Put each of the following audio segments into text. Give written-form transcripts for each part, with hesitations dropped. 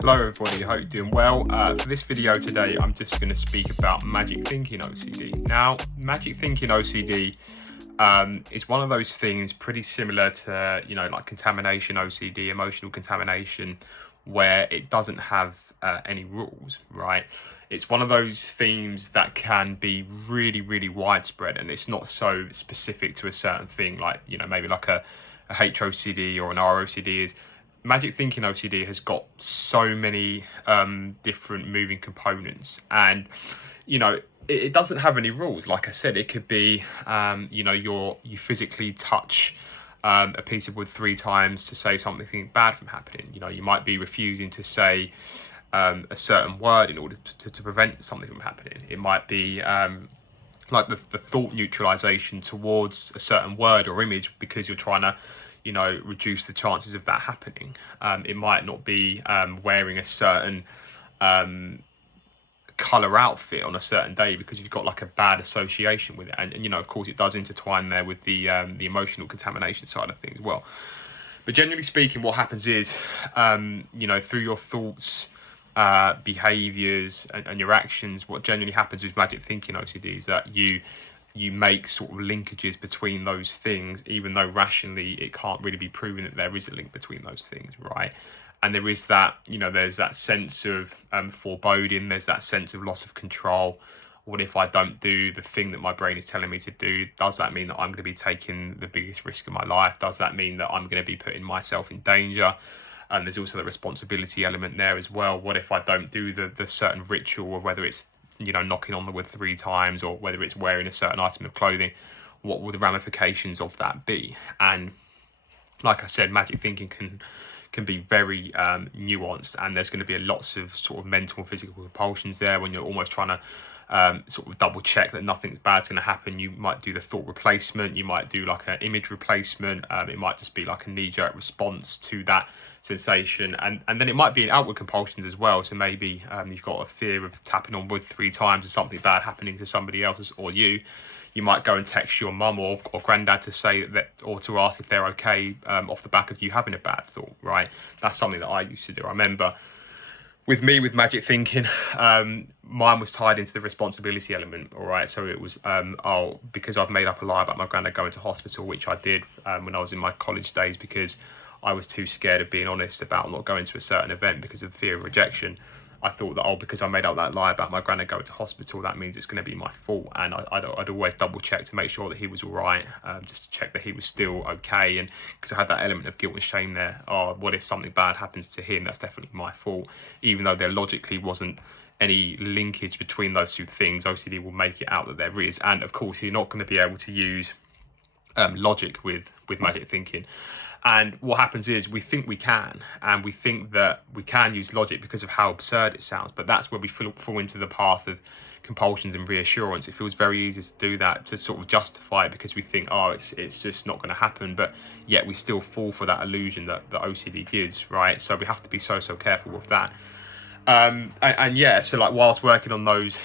Hello everybody, I hope you're doing well. For this video today, I'm just going to speak about Magic Thinking OCD. Now, Magic Thinking OCD is one of those things pretty similar to, like contamination OCD, emotional contamination, where it doesn't have any rules, right? It's one of those themes that can be really, really widespread, and it's not so specific to a certain thing, like, maybe like a HOCD or an ROCD is. Magic Thinking OCD has got so many different moving components, and it doesn't have any rules. Like I said, it could be you physically touch a piece of wood 3 times to save something bad from happening. You might be refusing to say a certain word in order to prevent something from happening. It might be like the thought neutralization towards a certain word or image because you're trying to reduce the chances of that happening. It might not be wearing a certain color outfit on a certain day because you've got like a bad association with it, and of course it does intertwine there with the emotional contamination side of things as well. But generally speaking, what happens is through your thoughts, behaviors and your actions, what generally happens with Magic Thinking OCD is that you make sort of linkages between those things, even though rationally it can't really be proven that there is a link between those things, right? And there is that, there's that sense of foreboding, there's that sense of loss of control. What if I don't do the thing that my brain is telling me to do? Does that mean that I'm going to be taking the biggest risk of my life? Does that mean that I'm going to be putting myself in danger? And there's also the responsibility element there as well. What if I don't do the certain ritual, or whether it's knocking on the wood 3 times, or whether it's wearing a certain item of clothing? What will the ramifications of that be? And like I said, magic thinking can be very nuanced, and there's going to be lots of sort of mental and physical compulsions there when you're almost trying to sort of double check that nothing bad's going to happen. You might do the thought replacement, you might do like an image replacement, it might just be like a knee-jerk response to that sensation, and then it might be an outward compulsions as well. So maybe you've got a fear of tapping on wood 3 times and something bad happening to somebody else or you might go and text your mum or granddad to say that, or to ask if they're okay off the back of you having a bad thought, right? That's something that I used to do. I remember with magic thinking, mine was tied into the responsibility element, all right? So it was, because I've made up a lie about my granddad going to hospital, which I did when I was in my college days, because I was too scared of being honest about not going to a certain event because of the fear of rejection. I thought that, because I made up that lie about my granddad going to hospital, that means it's going to be my fault. And I'd always double check to make sure that he was all right, just to check that he was still okay. And because I had that element of guilt and shame there, what if something bad happens to him? That's definitely my fault. Even though there logically wasn't any linkage between those two things, OCD will make it out that there is. And of course, you're not going to be able to use logic with magic thinking. And what happens is we think we can, and we think that we can use logic because of how absurd it sounds, but that's where we fall into the path of compulsions and reassurance. It feels very easy to do that, to sort of justify it, because we think, it's just not going to happen, but yet we still fall for that illusion that OCD gives, right? So we have to be so careful with that. And yeah, so like whilst working on those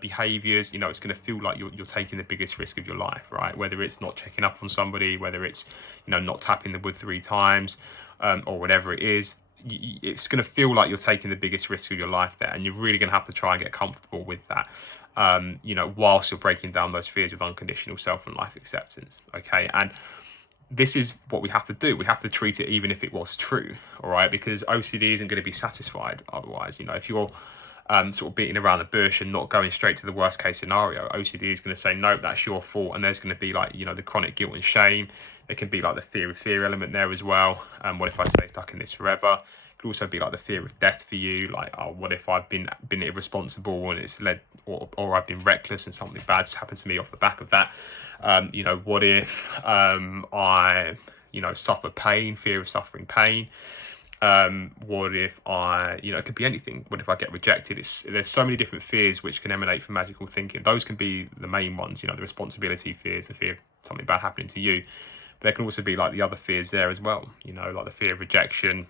behaviors, it's going to feel like you're taking the biggest risk of your life, right? Whether it's not checking up on somebody, whether it's not tapping the wood 3 times, or whatever it is, it's going to feel like you're taking the biggest risk of your life there, and you're really going to have to try and get comfortable with that, whilst you're breaking down those fears with unconditional self and life acceptance. Okay, and this is what we have to do. We have to treat it even if it was true, all right? Because OCD isn't going to be satisfied otherwise. If you're sort of beating around the bush and not going straight to the worst case scenario, OCD is going to say, nope, that's your fault. And there's going to be like, the chronic guilt and shame. There can be like the fear of fear element there as well. What if I stay stuck in this forever? It could also be like the fear of death for you. Like, what if I've been irresponsible and it's led, or I've been reckless and something bad's happened to me off the back of that? What if I suffer pain, fear of suffering pain? What if I, it could be anything. What if I get rejected? There's so many different fears which can emanate from magical thinking. Those can be the main ones, the responsibility fears, the fear of something bad happening to you. But there can also be like the other fears there as well, like the fear of rejection,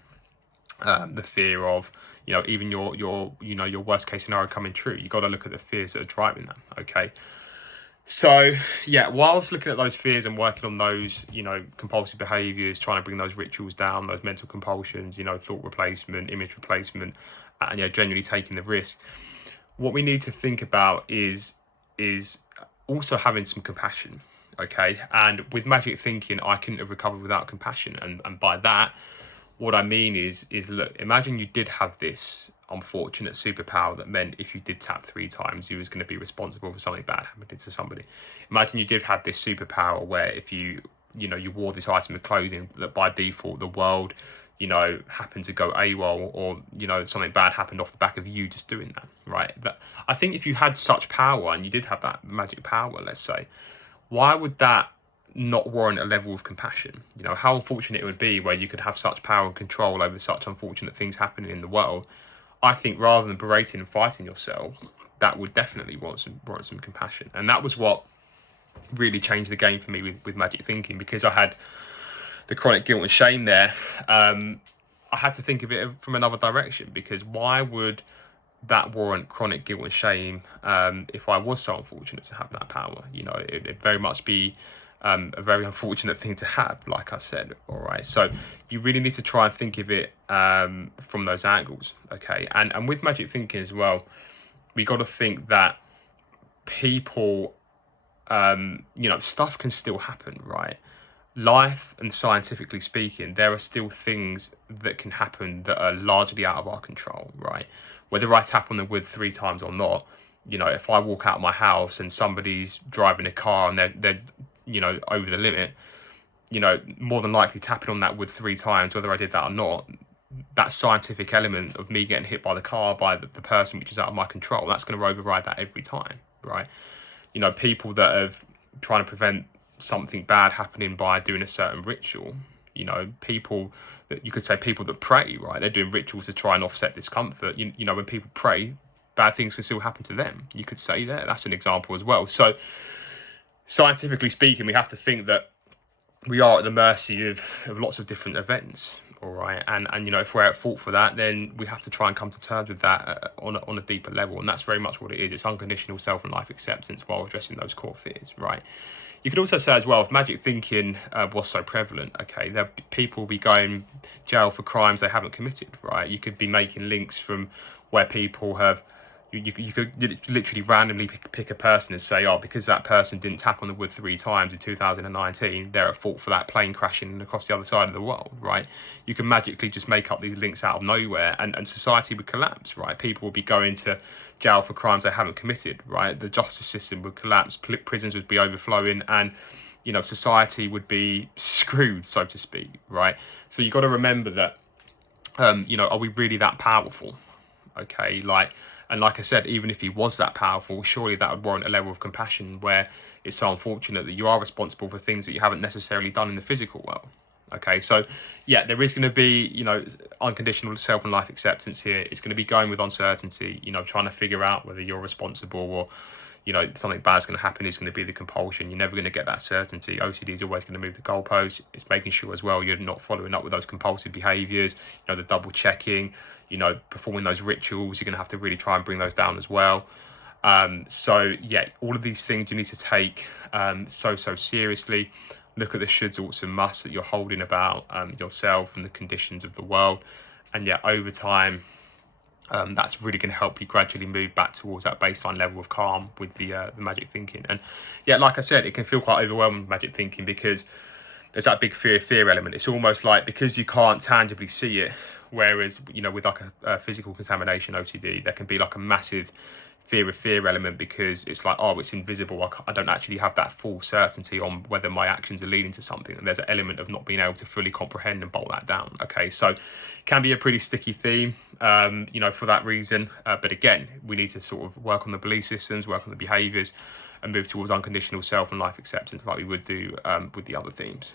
the fear of, even your worst case scenario coming true. You've got to look at the fears that are driving that, okay? So yeah, whilst looking at those fears and working on those, compulsive behaviours, trying to bring those rituals down, those mental compulsions, thought replacement, image replacement, and genuinely taking the risk, what we need to think about is also having some compassion. Okay, and with magic thinking, I couldn't have recovered without compassion, and by that, what I mean is look, imagine you did have this unfortunate superpower that meant if you did tap 3 times, you was going to be responsible for something bad happening to somebody. Imagine you did have this superpower where if you wore this item of clothing, that by default the world happened to go AWOL, or something bad happened off the back of you just doing that, right? That, I think if you had such power and you did have that magic power, let's say, why would that not warrant a level of compassion? How unfortunate it would be where you could have such power and control over such unfortunate things happening in the world. I think rather than berating and fighting yourself, that would definitely warrant some compassion. And that was what really changed the game for me with magic thinking, because I had the chronic guilt and shame there. I had to think of it from another direction, because why would that warrant chronic guilt and shame if I was so unfortunate to have that power? It'd very much be a very unfortunate thing to have, like I said. All right, so you really need to try and think of it from those angles. Okay, and with magic thinking as well, we got to think that people, stuff can still happen, right? Life, and scientifically speaking, there are still things that can happen that are largely out of our control, right? Whether I tap on the wood 3 times or not, if I walk out of my house and somebody's driving a car and they're over the limit, more than likely tapping on that wood 3 times, whether I did that or not, that scientific element of me getting hit by the car, by the person, which is out of my control, that's going to override that every time, right? People that have trying to prevent something bad happening by doing a certain ritual, people that you could say, people that pray, right? They're doing rituals to try and offset discomfort. When people pray, bad things can still happen to them. You could say that's an example as well. So scientifically speaking, we have to think that we are at the mercy of lots of different events. All right, and if we're at fault for that, then we have to try and come to terms with that on a deeper level, and that's very much what it is. It's unconditional self and life acceptance while addressing those core fears, right? You could also say as well, if magic thinking was so prevalent, okay, people will be going jail for crimes they haven't committed, right? You could be making links from where people have. You could literally randomly pick a person and say, oh, because that person didn't tap on the wood 3 times in 2019, they're at fault for that plane crashing across the other side of the world, right? You can magically just make up these links out of nowhere, and society would collapse, right? People would be going to jail for crimes they haven't committed, right? The justice system would collapse, prisons would be overflowing, and society would be screwed, so to speak, right? So you've got to remember that, are we really that powerful? Okay, and like I said, even if he was that powerful, surely that would warrant a level of compassion where it's so unfortunate that you are responsible for things that you haven't necessarily done in the physical world. Okay, so yeah, there is going to be, unconditional self and life acceptance here. It's going to be going with uncertainty, trying to figure out whether you're responsible, or, something bad's going to happen is going to be the compulsion. You're never going to get that certainty. OCD is always going to move the goalposts. It's making sure as well you're not following up with those compulsive behaviours, the double checking, performing those rituals. You're going to have to really try and bring those down as well. So yeah, all of these things you need to take so seriously. Look at the shoulds, oughts and musts that you're holding about yourself and the conditions of the world. And yeah, over time, that's really going to help you gradually move back towards that baseline level of calm with the magic thinking. And yeah, like I said, it can feel quite overwhelming with magic thinking, because there's that big fear element. It's almost like, because you can't tangibly see it, whereas with like a physical contamination OCD, there can be like a massive fear element, because it's like, oh, it's invisible. I don't actually have that full certainty on whether my actions are leading to something, and there's an element of not being able to fully comprehend and bolt that down. Okay, so it can be a pretty sticky theme, for that reason, but again, we need to sort of work on the belief systems, work on the behaviors, and move towards unconditional self and life acceptance like we would do with the other themes.